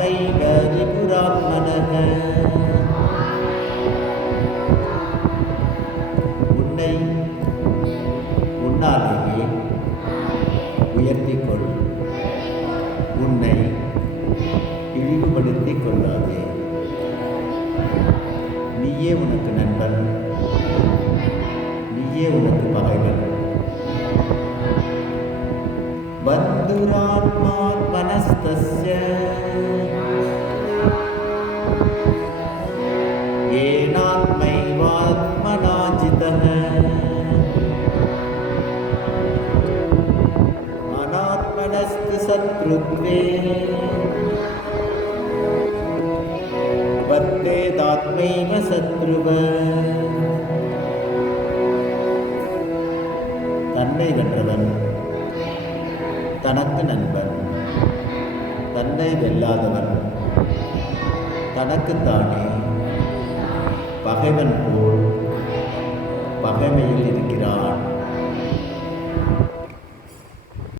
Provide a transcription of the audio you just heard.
ஆத்மைவ ரிபுராத்மனக. உன்னை உன்னாலேயே உயர்த்திக்கொள், உன்னை இழிவுபடுத்திக் கொள்ளாதே. நீயே உனக்கு நண்பன், நீயே உனக்கு பகைவன். பந்துராத்மாத்மனஸ்தஸ்ய ஏனாத்மைவாத்மனா ஜிதः அநாத்மனஸ்து சத்ருத்வே வர்த்தேதாத்மைவ சத்ருவ. தன்னை வென்றவன் தனக்கு நண்பன், தன்னை வெல்லாதவன் தனக்குத்தானே பகைவன் போல் பகைமையில் இருக்கிறான்.